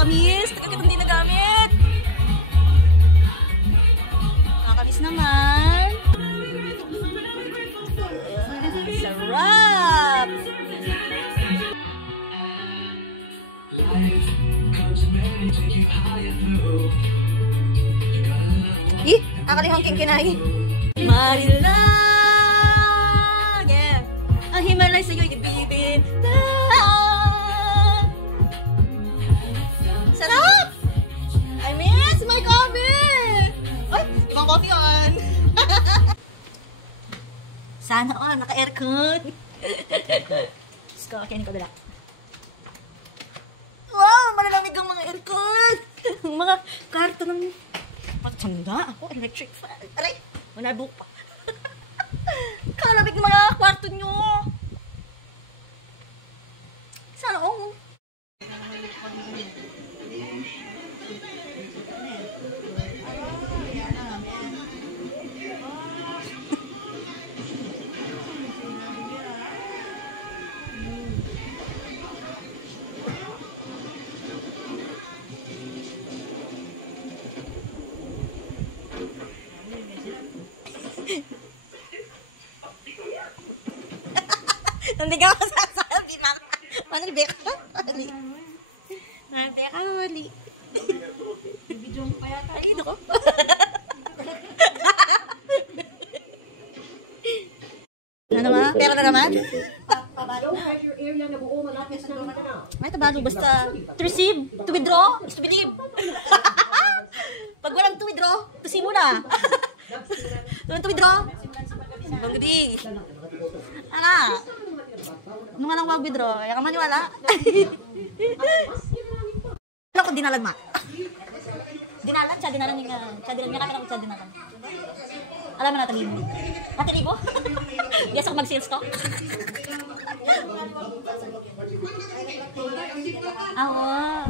Nakakamiss. Tagal ko hindi nagamit. Nakakamiss naman. Sarap! Ih! Nakalihang kinkinay. Marilag! Yeah! Ang himalay sa'yo'y ibibin. Sarap! I miss my coffee! Ay! Ibang coffee on! Sana all, naka-aircon. Let's go, kainin ko dala. Wow! Malalamig ang mga aircon! Mga karto ng... Matanda ako, electric fan. Aray! Manabuk pa. Kalamig ng mga kwarto nyo. Sana all. Hindi ka masasabi, mama. Manalbi ka? Mali. Manalbi ka, mali. Video mo pa yata. Ay, ito ko. Ano ba? Pera na naman? Ay, tabalo. Basta to receive, to withdraw, is to believe. Pag walang to withdraw, to see muna. Walang to withdraw. Bang gabi. Ano? Ano nga lang wag-withdraw? Kaya ka maniwala? Ano ko dinalan, ma? Dinalan? Siya dinalan niya. Siya dinalan niya kami lang siya dinalan. Alam mo natin yun. Natin ibo? Yes ako mag-sales ko. Awa.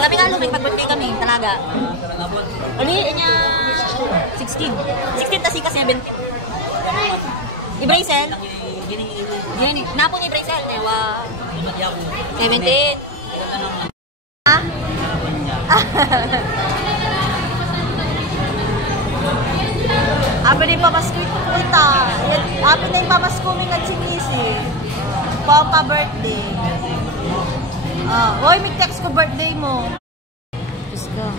Kami nga lumay, pag-birthday kami, talaga. Uli, niya 16. 16 tas ika 17. I-Brazel? Gini. Napo ni Brazel, dewa. 17. Ha? Apo na yung pamasko yung pupunta. Apo na yung pamasko may nagsinisi. Pa-birthday. Hoy, may text ko birthday mo. Diyos ko.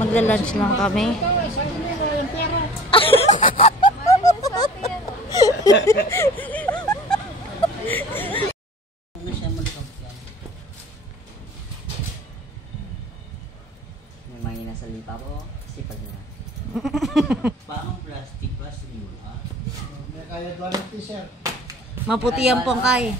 Magla-lunch lang kami. May mahina sa lipa ko. Sipag na. Parang plastic mo. May kaya doon ng t-shirt. Maputi ang pongkay.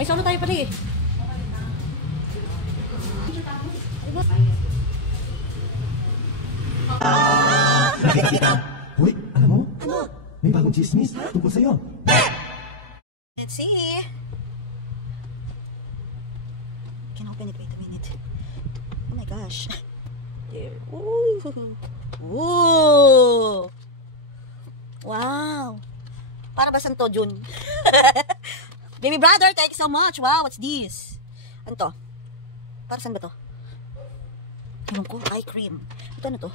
Ay, solo tayo pala eh. Uy, alam mo? Ano? May bagong chismis tungkol sa'yo. Let's see. Can I open it? Wait a minute. Oh my gosh. There. Ooh. Ooh. Wow. Para ba Santo Jun? Baby brother, thank you so much. Wow, what's this? Ano to? Para saan ba to? Ewan ko, eye cream. Ito ano to?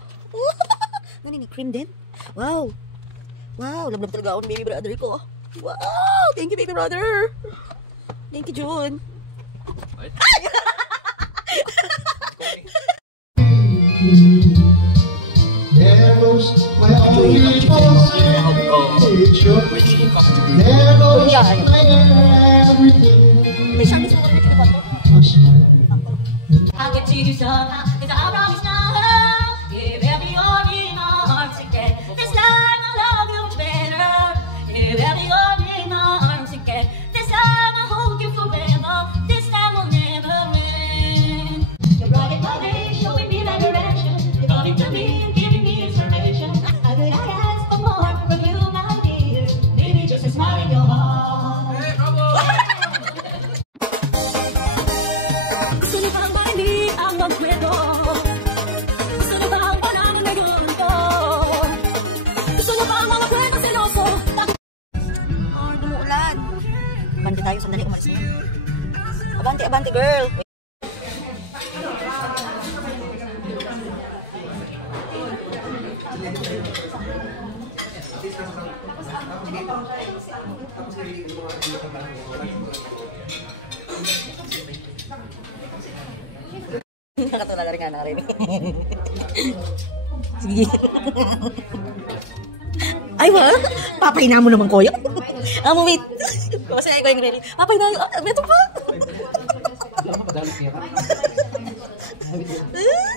Ganun, cream din? Wow. Wow, love talaga ako ng baby brother ko. Wow, thank you baby brother. Thank you, June. There goes my only picture. There goes my everything. I'll get you some, cause I promise now, give every one in my arms again. This time I love you better. Give every one in my arms again. This time I hold you forever. This time we'll never end. You're bright body, showing me that direction. You're calling to me, giving me inspiration. How could I ask for more from you, my dear? Maybe just a smile in your heart. Abante tayo, sandali, umalis na yun. Abante, abante, girl. Nakatulala rin nga nakarinig. Sige. Ay, wala. Papay na mo naman ko yun. Wait. Kasi ay ko yung really. Papay na yun. Ito pa.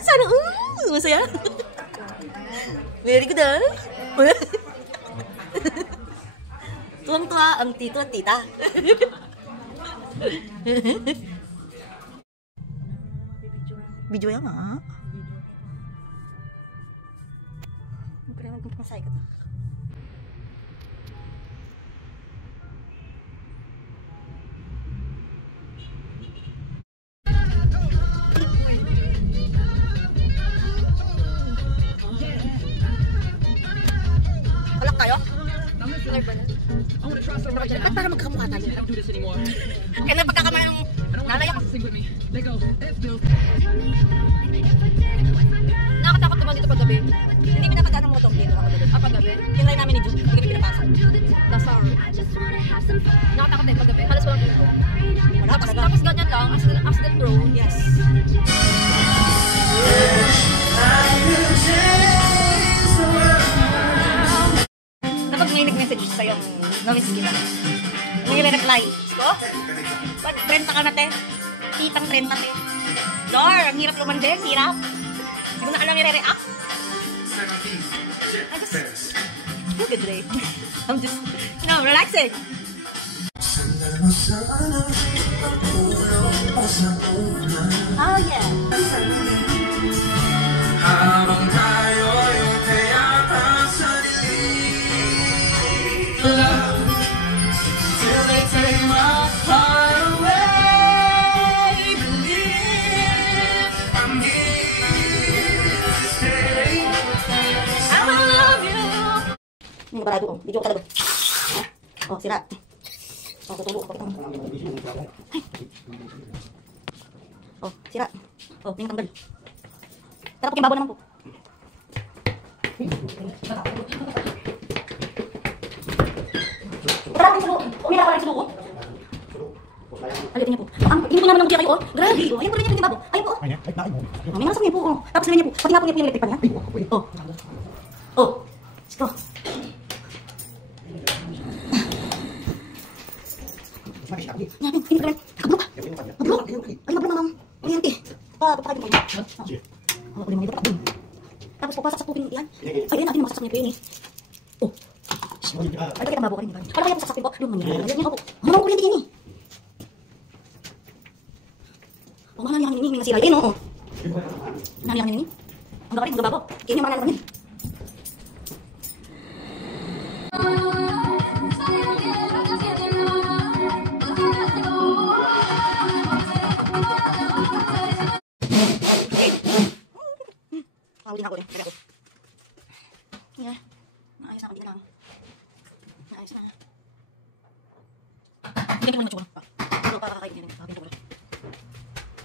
Sana, masaya. Very good, ah. Tuwang-tuwa ang tito at tita. Video yan, ha? Pero magpapasay ka to. Halak tayo? At para magkakamukha tayo. Kaya na pagkakamay ng nanay ako. Nakakatakot naman dito paggabi. Hindi pinapagdaan ng motor dito paggabi. Yung line namin ni Jude, hindi kami pinapasok. Nasa nakakatakot din paggabi. Halos walang dito. Tapos ganyan lang, accident prone. Yes. Kapag may nag-message sa'yo, no-miss kita. Ano yung reply? Ko? Pag renta ka na, te. Titang renta, te. Lord, ang hirap lumandin, hirap. Hindi ko na alam yung re-react. I just... Good day. I'm just... No, relaxing. Oh, yeah. Habang tayo yung kayata sa dilim. Love, till they take my heart away. Believe I'm here to stay. I will love you. Hindi ba tayo? Video ka talaga. Oh, sira. Oh, tutulog ako. Ay. Oh, sira. Oh, yung tanggal. Tara po, kimbabaw naman po. Tara po, sulo. Umila ko lang sulo. Alitin niya po. Hindi po naman ang kaya kayo, oh. Grabe. Oh, ayun po rin niya yung kimbabaw. Ayun po. May malasang niya po. Oh. Tapos rin niya po. Pati nga po niya po yung electric pan niya. Oh. Oh. Ito. Natin, hindi ka naman. Kablo ka. Kablo. Ay, mablo mamang. Kuryente. Papakagin ko. Oh, ulit mo ito pakagin. Tapos pupasak sa tubig yan. Ay, natin masasak niya po yun eh. Oh. Ay, bakit ang babo ka rin? Kala kaya po sasaktin ko. Yung mangyari. Ayan niya po. Mamang kuryente yan eh. Oh, mahal niya kami may nasira. Ayun, oo. Mahal niya kami nini. Ang gawin, ang gababo. Kaya niya mahal naman. Huli na ako rin. Kaya ako. Yeah. Maayos na ako. Hindi na lang. Maayos na. Sige mo ng chocolate. Pero para kakain din. Kakain chocolate.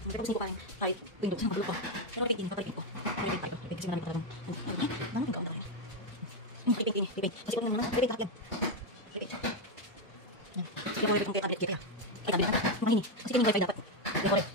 Pero gusto ko pa kahit Windows sa magulo ko. Pero kakain din, kakain ko. May tayo. Kasi marami pa talagang. Ano yung kaon tayo? Pipin. Kasi kung naman, pipin tayo. Sige mo yung tablet kita. Ay, tablet na. Mahini. Kasi kini wifi dapat. Hindi ko rin.